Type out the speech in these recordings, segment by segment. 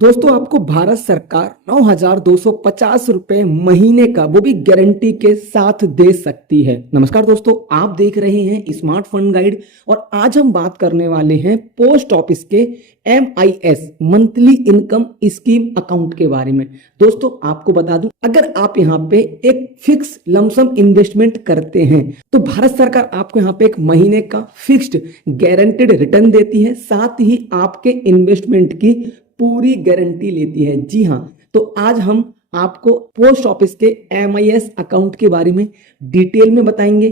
दोस्तों आपको भारत सरकार 9,250 रुपए महीने का वो भी गारंटी के साथ दे सकती है। नमस्कार दोस्तों, आप देख रहे हैं स्मार्ट फंड गाइड और आज हम बात करने वाले हैं पोस्ट ऑफिस के MIS monthly income scheme account के बारे में। दोस्तों आपको बता दूं, अगर आप यहाँ पे एक फिक्स लमसम इन्वेस्टमेंट करते हैं तो भारत सरकार आपको यहाँ पे एक महीने का फिक्स्ड गारंटेड रिटर्न देती है, साथ ही आपके इन्वेस्टमेंट की पूरी गारंटी लेती है। जी हाँ, तो आज हम आपको पोस्ट ऑफिस के MIS अकाउंट के बारे में डिटेल में बताएंगे,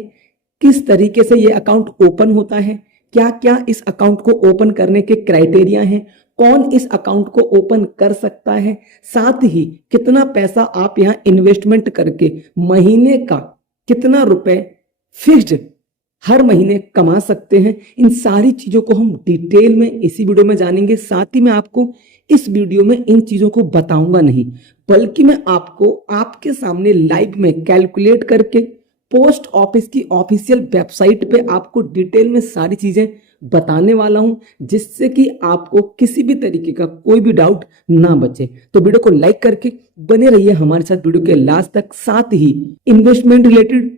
किस तरीके से ये अकाउंट ओपन होता है, क्या क्या इस अकाउंट को ओपन करने के क्राइटेरिया हैं, कौन इस अकाउंट को ओपन कर सकता है, साथ ही कितना पैसा आप यहाँ इन्वेस्टमेंट करके महीने का कितना रुपए फिक्स्ड हर महीने कमा सकते हैं। इन सारी चीजों को हम डिटेल में इसी वीडियो में जानेंगे। साथ ही मैं आपको इस वीडियो में इन चीजों को बताऊंगा नहीं, बल्कि मैं आपको आपके सामने लाइव में कैलकुलेट करके पोस्ट ऑफिस की ऑफिशियल वेबसाइट पे आपको डिटेल में सारी चीजें बताने वाला हूं, जिससे कि आपको किसी भी तरीके का कोई भी डाउट ना बचे। तो वीडियो को लाइक करके बने रहिए हमारे साथ वीडियो के लास्ट तक। साथ ही investment related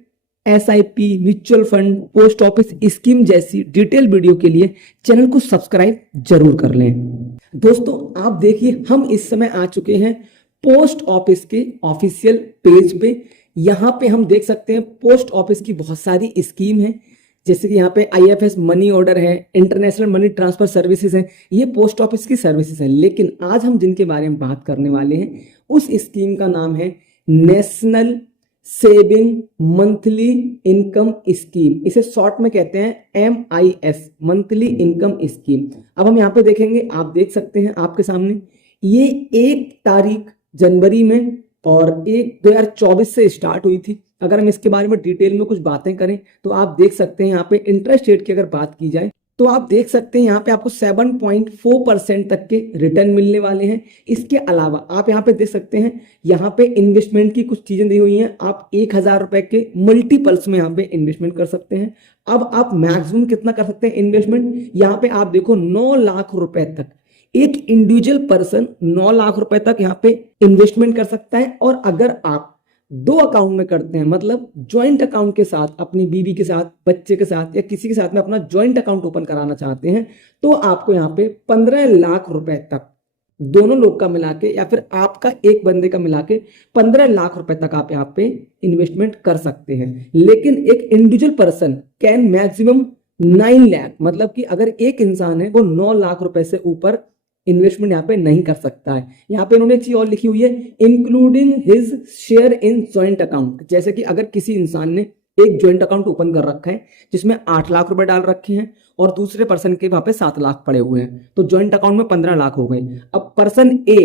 SIP, mutual fund, post office scheme जैसी डिटेल वीडियो के लिए चैनल को सब्सक्राइब जरूर कर लें। दोस्तों आप देखिए, हम इस समय आ चुके हैं पोस्ट ऑफिस के ऑफिशियल पेज पे। यहाँ पे हम देख सकते हैं पोस्ट ऑफिस की बहुत सारी स्कीम है, जैसे कि यहाँ पे IFS मनी ऑर्डर है, इंटरनेशनल मनी ट्रांसफर सर्विसेज है, ये पोस्ट ऑफिस की सर्विसेज है। लेकिन आज हम जिनके बारे में बात करने वाले हैं उस स्कीम का नाम है national saving monthly income scheme. इसे शॉर्ट में कहते हैं MIS मंथली इनकम स्कीम। अब हम यहाँ पे देखेंगे, आप देख सकते हैं आपके सामने ये 1 तारीख जनवरी में और 1/2024 से स्टार्ट हुई थी। अगर हम इसके बारे में डिटेल में कुछ बातें करें तो आप देख सकते हैं यहाँ पे इंटरेस्ट रेट की अगर बात की जाए तो आप देख सकते हैं यहाँ पे आपको 7.4% तक के रिटर्न मिलने वाले हैं। इसके अलावा आप यहाँ पे देख सकते हैं यहाँ पे इन्वेस्टमेंट की कुछ चीजें दी हुई हैं। आप 1,000 रुपए के मल्टीपल्स में यहाँ पे इन्वेस्टमेंट कर सकते हैं। अब आप मैक्सिमम कितना कर सकते हैं इन्वेस्टमेंट, यहाँ पे आप देखो 9 लाख रुपए तक एक इंडिविजुअल पर्सन 9 लाख रुपए तक यहाँ पे इन्वेस्टमेंट कर सकता है। और अगर आप 2 अकाउंट में करते हैं, मतलब ज्वाइंट अकाउंट के साथ, अपनी बीवी के साथ, बच्चे के साथ या किसी के साथ में अपना ज्वाइंट अकाउंट ओपन कराना चाहते हैं, तो आपको यहाँ पे 15 लाख रुपए तक दोनों लोग का मिला के या फिर आपका एक बंदे का मिला के 15 लाख रुपए तक आप यहाँ पे इन्वेस्टमेंट कर सकते हैं। लेकिन एक individual person can maximum 9 lakh, मतलब कि अगर एक इंसान है वो 9 लाख रुपए से ऊपर इन्वेस्टमेंट यहाँ पे नहीं कर सकता है। यहाँ पे इन्होंने एक चीज और लिखी हुई है, including his share in joint account. जैसे कि अगर किसी इंसान ने एक जॉइंट अकाउंट ओपन कर रखा है जिसमें 8 लाख रुपए डाल रखे हैं और दूसरे पर्सन के वहां पे 7 लाख पड़े हुए हैं, तो जॉइंट अकाउंट में 15 लाख हो गए। अब पर्सन A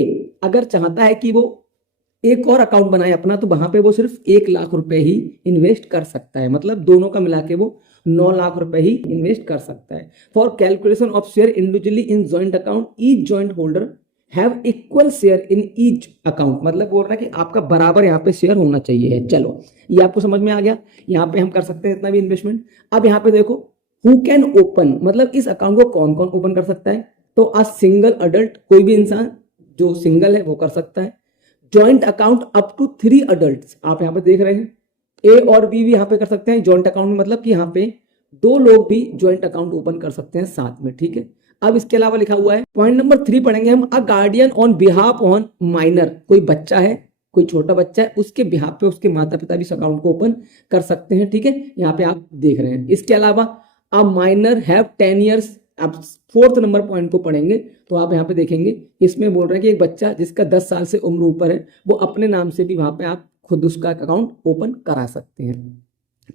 अगर चाहता है कि वो एक और अकाउंट बनाए अपना, तो वहां पे वो सिर्फ 1 लाख रुपए ही इन्वेस्ट कर सकता है, मतलब दोनों का मिला के वो 9 लाख रुपए ही इन्वेस्ट कर सकता है। For calculation of share individually in joint account, each joint holder have equal share in each account, मतलब बोल रहा है कि आपका बराबर यहाँ पे शेयर होना चाहिए। चलो ये आपको समझ में आ गया, यहाँ पे हम कर सकते हैं इतना भी इन्वेस्टमेंट। अब यहाँ पे देखो हु कैन ओपन, मतलब इस अकाउंट को कौन कौन ओपन कर सकता है, तो अ सिंगल अडल्ट, कोई भी इंसान जो सिंगल है वो कर सकता है। Joint account up to 3 adult, आप यहाँ पे देख रहे हैं A और B भी यहाँ पे कर सकते हैं जॉइंट अकाउंट में, मतलब कि यहाँ पे 2 लोग भी जॉइंट अकाउंट ओपन कर सकते हैं साथ में। ठीक है, अब इसके अलावा लिखा हुआ है पॉइंट नंबर 3 पढ़ेंगे हम, a guardian on behalf on minor, कोई बच्चा है, कोई छोटा बच्चा है, उसके बिहाफ पे उसके माता पिता भी इस अकाउंट को ओपन कर सकते हैं। ठीक है, यहाँ पे आप देख रहे हैं। इसके अलावा अ माइनर हैव 10 ईयर्स, आप 4th नंबर पॉइंट को पढ़ेंगे तो आप यहाँ पे देखेंगे इसमें बोल रहे हैं कि एक बच्चा जिसका 10 साल से उम्र ऊपर है वो अपने नाम से भी वहां पे आप खुद उसका अकाउंट ओपन करा सकते हैं।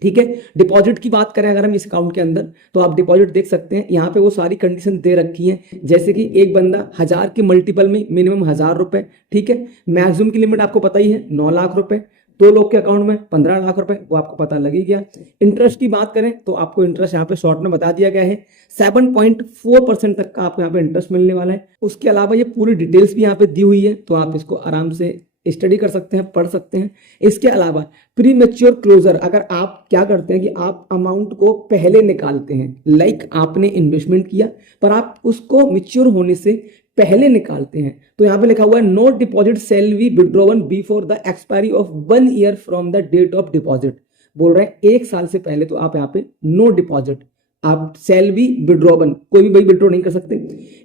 ठीक है, डिपॉजिट की बात करें अगर हम इस अकाउंट के अंदर, तो आप डिपॉजिट देख सकते हैं यहाँ पे वो सारी कंडीशन दे रखी हैं, जैसे कि एक बंदा 1000 के मल्टीपल में मिनिमम 1000 रुपए। ठीक है, मैक्सिमम की लिमिट आपको पता ही है 9 लाख रुपए, 2 लोग के अकाउंट में 15 लाख रुपए, वो आपको पता लग ही गया। इंटरेस्ट की बात करें तो आपको इंटरेस्ट यहाँ पे शॉर्ट में बता दिया गया है, 7.4% तक का आपको यहाँ पे इंटरेस्ट मिलने वाला है। उसके अलावा ये पूरी डिटेल्स भी यहाँ पे दी हुई है, तो आप इसको आराम से स्टडी कर सकते हैं, पढ़ सकते हैं। इसके अलावा प्री मैच्योर क्लोजर, अगर आप क्या करते हैं कि आप अमाउंट को पहले निकालते हैं, लाइक आपने इन्वेस्टमेंट किया पर आप उसको मैच्योर होने से पहले निकालते हैं तो यहाँ पे लिखा हुआ है no deposit shall be withdrawn before the expiry of 1 year from the date of deposit. बोल रहे हैं 1 साल से पहले तो आप यहाँ पे नो डिपॉजिट, आप सेल बी विड्रॉवन, कोई भी भाई विड्रॉ नहीं कर सकते।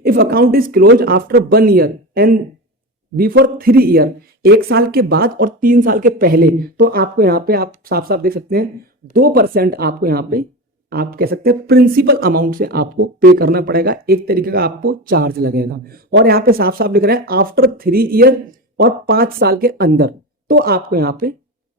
If account is close after 1 year and before 3 year, 1 साल के बाद और 3 साल के पहले, तो आपको यहाँ पे आप साफ साफ देख सकते हैं 2% आपको यहाँ पे आप कह सकते हैं प्रिंसिपल अमाउंट से आपको पे करना पड़ेगा, एक तरीके का आपको चार्ज लगेगा। और यहाँ पे साफ साफ लिख रहे हैं आफ्टर 3 ईयर और 5 साल के अंदर, तो आपको यहाँ पे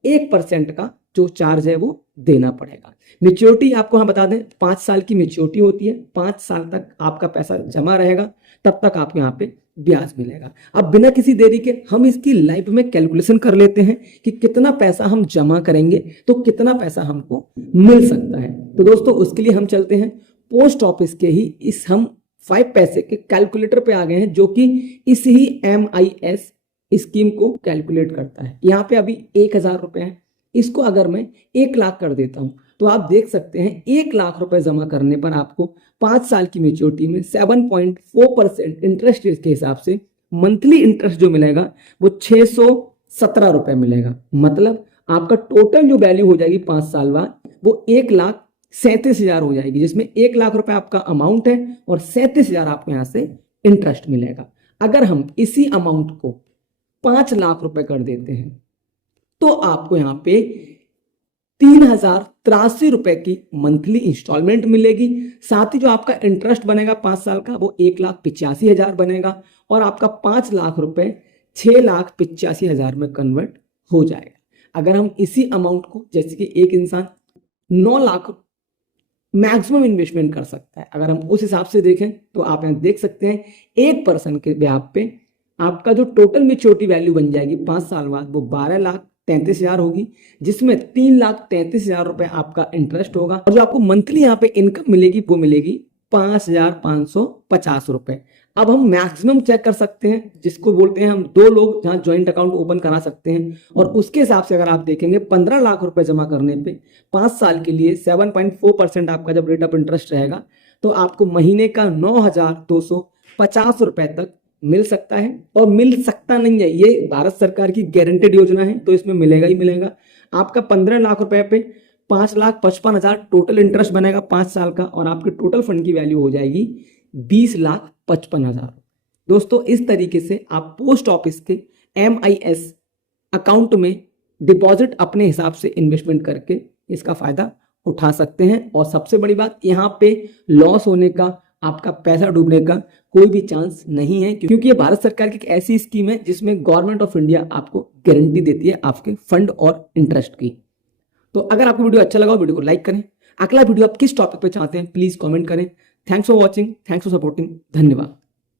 1% का जो चार्ज है वो देना पड़ेगा। मेच्योरिटी आपको हम बता दें 5 साल की मेच्योरिटी होती है, 5 साल तक आपका पैसा जमा रहेगा, तब तक आपको यहाँ पे ब्याज मिलेगा। अब बिना किसी देरी के हम इसकी लाइव में कैलकुलेशन कर लेते हैं कि कितना पैसा हम जमा करेंगे तो कितना पैसा हमको मिल सकता है। तो दोस्तों उसके लिए हम चलते हैं पोस्ट ऑफिस के ही इस हम 5 पैसे के कैलकुलेटर पे आ गए हैं, जो कि इस ही MIS स्कीम को कैलकुलेट करता है। यहाँ पे अभी 1000 रुपए है, इसको अगर मैं 1 लाख कर देता हूं तो आप देख सकते हैं 1 लाख रुपए जमा करने पर आपको 5 साल की मेच्योरिटी में 7.4% इंटरेस्ट के हिसाब से मंथली इंटरेस्ट जो मिलेगा वो 617 रुपए मिलेगा। मतलब आपका टोटल जो वैल्यू हो जाएगी 5 साल बाद वो 1,37,000 हो जाएगी, जिसमें 1 लाख रुपए आपका अमाउंट है और 37,000 आपको यहाँ से इंटरेस्ट मिलेगा। अगर हम इसी अमाउंट को 5 लाख रुपए कर देते हैं तो आपको यहाँ पे 3,083 रुपए की मंथली इंस्टॉलमेंट मिलेगी। साथ ही जो आपका इंटरेस्ट बनेगा 5 साल का वो 1,85,000 बनेगा और आपका 5 लाख रुपए 6,85,000 में कन्वर्ट हो जाएगा। अगर हम इसी अमाउंट को, जैसे कि एक इंसान 9 लाख मैक्सिमम इन्वेस्टमेंट कर सकता है, अगर हम उस हिसाब से देखें तो आप यहाँ देख सकते हैं 1% के ब्याज पे आपका जो टोटल मेच्योरिटी वैल्यू बन जाएगी 5 साल बाद वो 12,33,000 होगी, जिसमें 3,33,000 रुपए आपका इंटरेस्ट होगा और जो आपको मंथली यहाँ पे इनकम मिलेगी वो मिलेगी 5,550 रुपए। अब हम मैक्सिमम चेक कर सकते हैं, जिसको बोलते हैं हम 2 लोग जहां ज्वाइंट अकाउंट ओपन करा सकते हैं, और उसके हिसाब से अगर आप देखेंगे 15 लाख रुपए जमा करने पे 5 साल के लिए 7.4% आपका जब रेट ऑफ इंटरेस्ट रहेगा तो आपको महीने का 9,250 रुपए तक मिल सकता है। और मिल सकता नहीं है, ये भारत सरकार की गारंटेड योजना है तो इसमें मिलेगा ही मिलेगा। आपका 15 लाख रुपए पे 5,55,000 टोटल इंटरेस्ट बनेगा 5 साल का और आपके टोटल फंड की वैल्यू हो जाएगी 20,55,000। दोस्तों इस तरीके से आप पोस्ट ऑफिस के MIS अकाउंट में डिपॉजिट अपने हिसाब से इन्वेस्टमेंट करके इसका फायदा उठा सकते हैं। और सबसे बड़ी बात, यहाँ पे लॉस होने का, आपका पैसा डूबने का कोई भी चांस नहीं है, क्योंकि ये भारत सरकार की एक ऐसी स्कीम है जिसमें गवर्नमेंट ऑफ इंडिया आपको गारंटी देती है आपके फंड और इंटरेस्ट की। तो अगर आपको वीडियो अच्छा लगा हो वीडियो को लाइक करें। अगला वीडियो आप किस टॉपिक पे चाहते हैं प्लीज कमेंट करें। Thanks for watching, thanks for supporting, धन्यवाद।